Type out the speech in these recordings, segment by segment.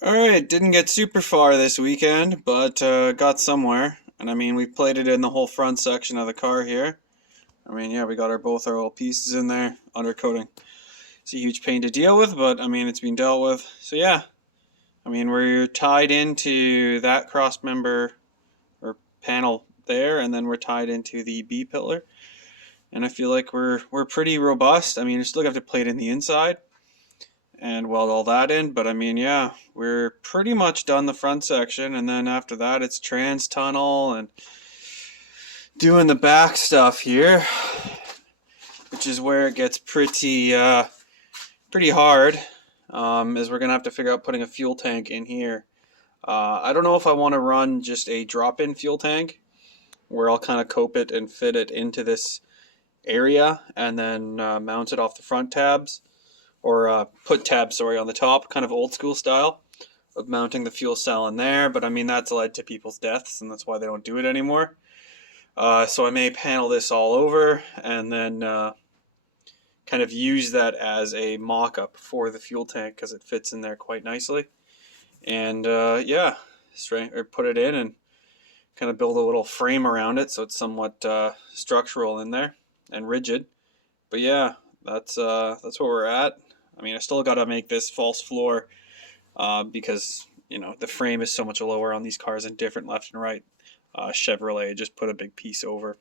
Alright, didn't get super far this weekend, but got somewhere. And I mean, we played it in the whole front section of the car here. I mean, yeah, we got both our old pieces in there. Undercoating. It's a huge pain to deal with, but I mean, it's been dealt with. So yeah, I mean, we're tied into that cross member or panel there, and then we're tied into the B pillar. And I feel like we're pretty robust. I mean, you still have to plate in the inside and weld all that in. But I mean, yeah, we're pretty much done the front section, and then after that, it's trans tunnel and doing the back stuff here, which is where it gets pretty hard. Is we're gonna have to figure out putting a fuel tank in here. I don't know if I want to run just a drop-in fuel tank where I'll kind of cope it and fit it into this area and then mount it off the front tabs, or put tabs, sorry, on the top, kind of old school style of mounting the fuel cell in there. But I mean, that's led to people's deaths, and that's why they don't do it anymore. So I may panel this all over and then kind of use that as a mock-up for the fuel tank because it fits in there quite nicely. And yeah, or put it in and kind of build a little frame around it so it's somewhat structural in there and rigid. But yeah, that's where we're at. I mean, I still got to make this false floor because the frame is so much lower on these cars and different left and right. Chevrolet just put a big piece over,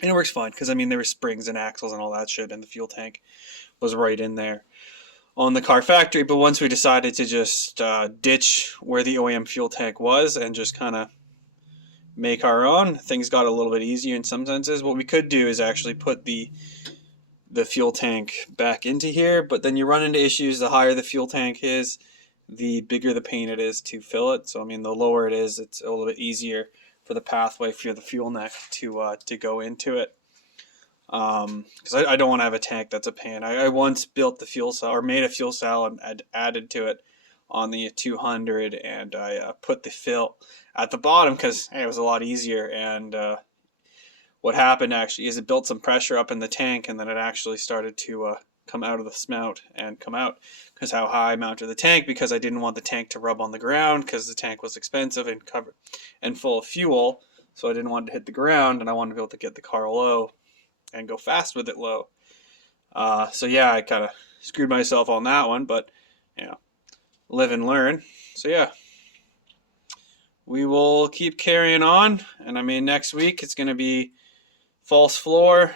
and it works fine because I mean there were springs and axles and all that shit, and the fuel tank was right in there on the car factory. But once we decided to just ditch where the OEM fuel tank was and just kind of make our own, things got a little bit easier in some senses. What we could do is actually put the fuel tank back into here, but then you run into issues. The higher the fuel tank is, the bigger the pain it is to fill it. So I mean, the lower it is, it's a little bit easier for the pathway for the fuel neck to go into it. Because I don't want to have a tank that's a pain. I once built the fuel cell, or made a fuel cell and added to it on the 200, and I put the fill at the bottom because hey, it was a lot easier. And what happened actually is it built some pressure up in the tank, and then it actually started to come out of the smout and come out because how high I mounted the tank, because I didn't want the tank to rub on the ground because the tank was expensive and covered and full of fuel. So I didn't want to hit the ground, and I wanted to be able to get the car low and go fast with it low. So yeah, I kind of screwed myself on that one, but live and learn. So yeah, we will keep carrying on, and I mean next week it's going to be false floor,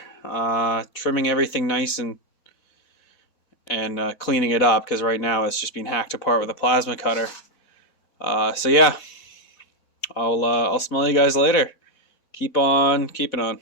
trimming everything nice and cleaning it up because right now it's just being hacked apart with a plasma cutter. So yeah, I'll smell you guys later. Keep on keeping on.